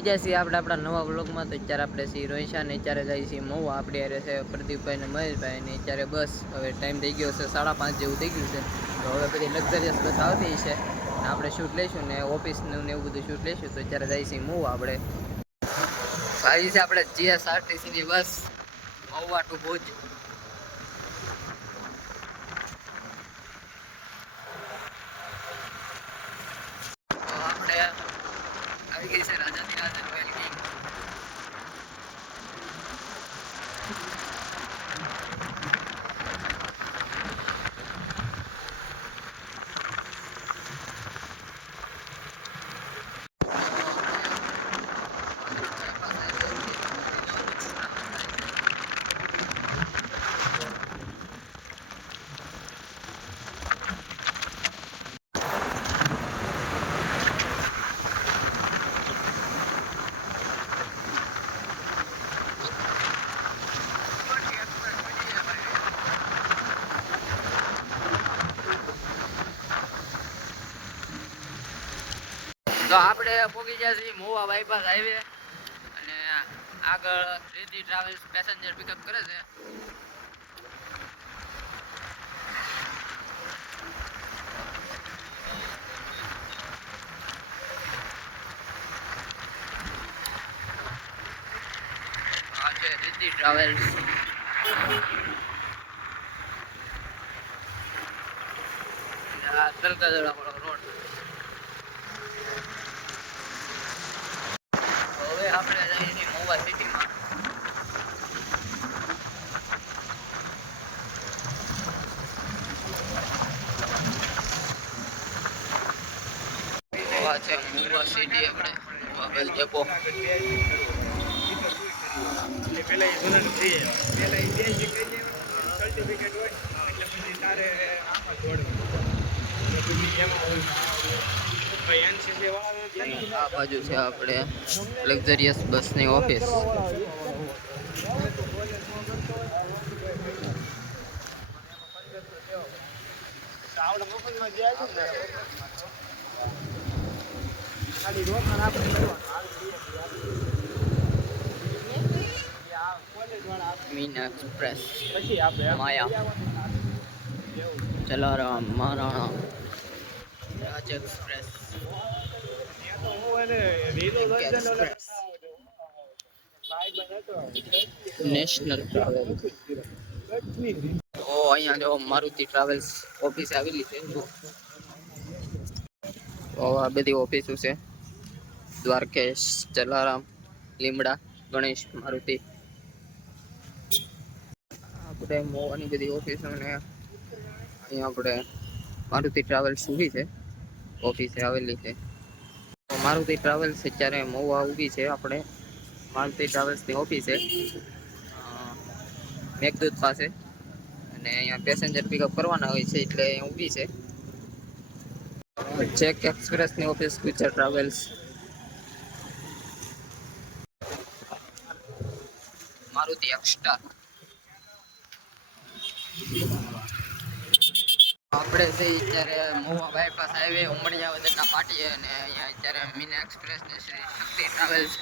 આવી જાય છીએ આપણે આપણા નવા બ્લોગમાં તો અત્યારે આપણે છીએ રોહિશા ને અત્યારે જઈએ છીએ મોવા. આપણે હારે છે પ્રદીપભાઈ ને મહેશભાઈ ને અત્યારે બસ હવે ટાઈમ થઈ ગયો છે સાડા પાંચ જેવું થઈ ગયું છે. તો હવે બધી લક્ઝરિયસ બસ આવતી છે. આપણે શૂટ લઈશું ને ઓફિસનું ને એવું બધું શૂટ લઈશું. તો અત્યારે જઈએ છીએ મોવા આપણે. આવી છે આપણે જીએસઆરટીસીની બસ, મોવા ટુ ભુજ તો આપણે આવી ગઈ છે રાજાધિરાજ રોયલ કિંગ તો આપણે પોગી ગયા છીએ મોવા બાયપાસ હાઈવે અને આગળ રીતિ ટ્રાવેલ્સ પેસેન્જર પિકઅપ કરે છે. રીતિ ટ્રાવેલ્સ વાળો રોડ તો હવે આપણે જઈએ મોવા સિટીમાં તો છે, મોવા સિટી આપણે મોબાઈલ ડેપો પેલા એ જે કહી સર્ટિફિકેટ હોય એટલે પછી તારે આમાં જોડવાનું. એમ એમાં હોય. આ બાજુ છે આપણે લક્ઝરિયસ બસની ઓફિસ આવડે મફતમાં જે આવ્યું ને ખાલી રોકાણ આપણે કરવાનું. હાલ જોઈએ પછી આ college વાળા આપે. મીના એક્સપ્રેસ પછી આપે એમ. માયા. એવું. Jalaram Maharana Raj express national travel કચ્છની અહીંયા જો મારુતિ ટ્રાવેલ્સ ઓફિસ આવેલી છે. તો આ બધી ઓફિસો છે. દ્વારકેશ જલારામ લીમડા ગણેશ મારુતિ. આપણે મોવાની બધી ઓફિસો ને અહીંયા આપણે મારુતિ ટ્રાવેલ્સ ઊભી છે. ઓફિસે આવેલી છે. મારુતિ ટ્રાવેલ્સ અત્યારે મોવા ઊભી છે આપણે. મારુતિ ટ્રાવેલ્સની ઓફિસ છે. મેઘદૂત પાસે. અને અહીંયા પેસેન્જર પિકઅપ કરવાના હોય છે એટલે અહીંયા ઊભી છે. ચેક એક્સપ્રેસની ઓફિસ, ફ્યુચર ટ્રાવેલ્સ. મારુતિ એક્સ્ટા આપણે છે ઈ અત્યારે મોવા બાયપાસ હાઈવે ઉમરિયા વદરના પાટીએ અને અહીંયા અત્યારે મીના એક્સપ્રેસ ને શ્રી શક્તિ ટ્રાવેલ્સ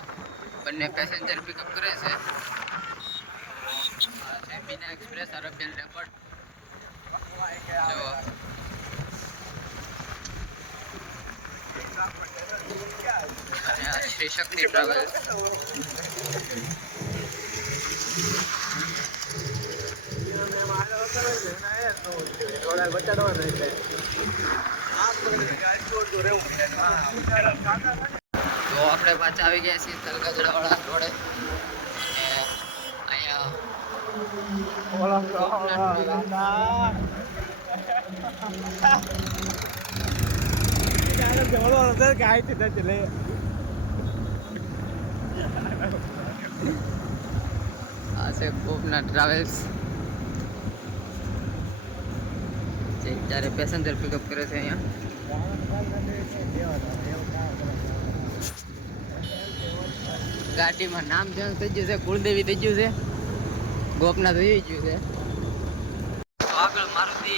બંને પેસેન્જર પિકઅપ કરે છે. આ છે મીના એક્સપ્રેસ અરબિયન રેપર્ટ જો. અને આ શ્રી શક્તિ ટ્રાવેલ્સ. ડોલર બચાડવાનો તો આપણે પાછા આવી ગયા છીએ તલગજડા વાળા રોડે અહીંયા આ છે ગોપના ટ્રાવેલ્સ જે અત્યારે પેસેન્જર પિકઅપ કરે છે અહીંયા. ગાડીમાં નામ ચેન્જ થઈ ગયું છે, કુળદેવી થઈ ગયું છે. ગોપનાથ થઈ ગયું છે. આગળ મારુતિ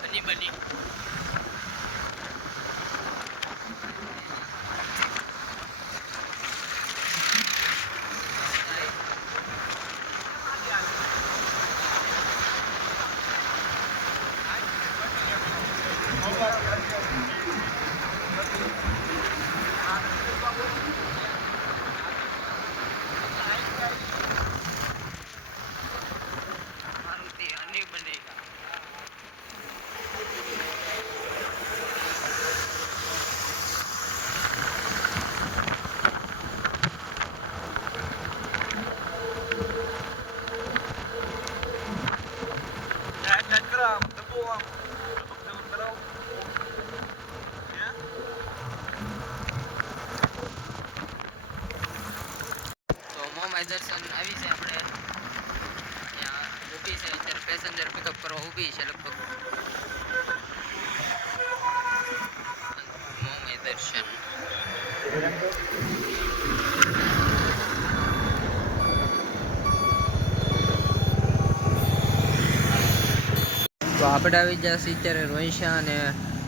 બની બની આમ અપડાઉન કરાવો હે? તો મોમાઈ દર્શન આવી છે આપણે. ત્યાં ઊભી છે, અત્યારે પેસેન્જર પિકઅપ કરવા ઊભી છે લગભગ. દર્શન. તો આપણે આવી ગયા છીએ અત્યારે રોહિશા અને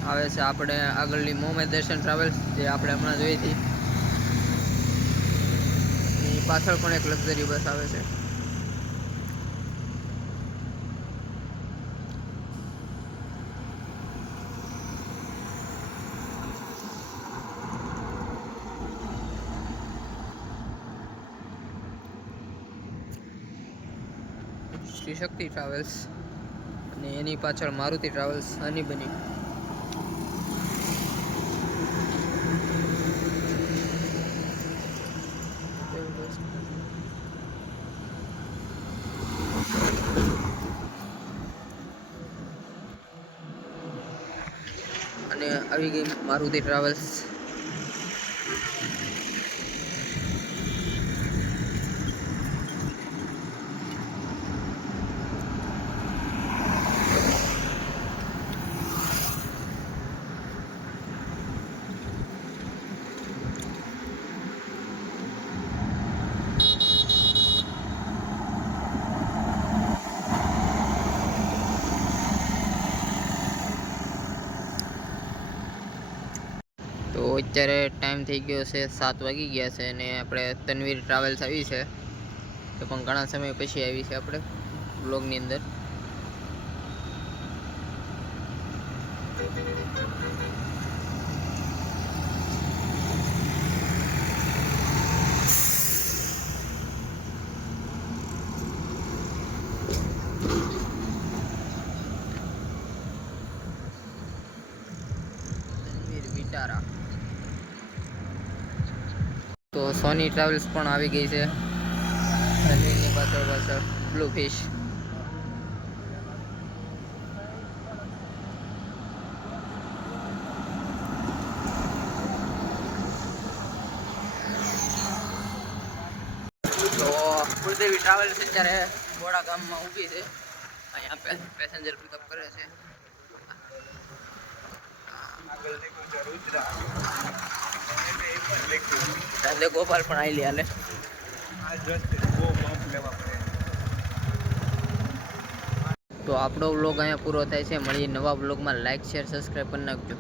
આવે છે આપણે આગળની મોમે દર્શન ટ્રાવેલ્સ જે આપણે હમણાં જોઈ હતી. પાછળ પણ એક લક્ઝરી બસ આવે છે. શ્રી શક્તિ ટ્રાવેલ્સ અને એની પાછળ મારુતિ ટ્રાવેલ્સ આની બની અને આવી ગઈ મારુતિ ટ્રાવેલ્સ તો અત્યારે ટાઈમ થઈ ગયો છે સાત વાગી ગયા છે અને આપણે તનવીર ટ્રાવેલ્સ આવી છે. એ પણ ઘણા સમય પછી આવી છે આપણે બ્લોગની અંદર. વિટારા તો સોની ટ્રાવેલ્સ પણ આવી ગઈ છે. એની પાછળ પાછળ. બ્લુ ફિશ કુલદેવી ટ્રાવેલ્સ અત્યારે બોડા ગામમાં ઊભી છે. અહીંયા પેસેન્જર પિકઅપ કરે છે આગળ નીકળ્યું છે રુદ્રા એટલે પણ ગોપાલ પણ આવી પડે તો આપણો વ્લોગ અહીંયા પૂરો થાય છે. મળીએ નવા વ્લોગમાં લાઈક શેર સબસ્ક્રાઈબ કરી નાખજો.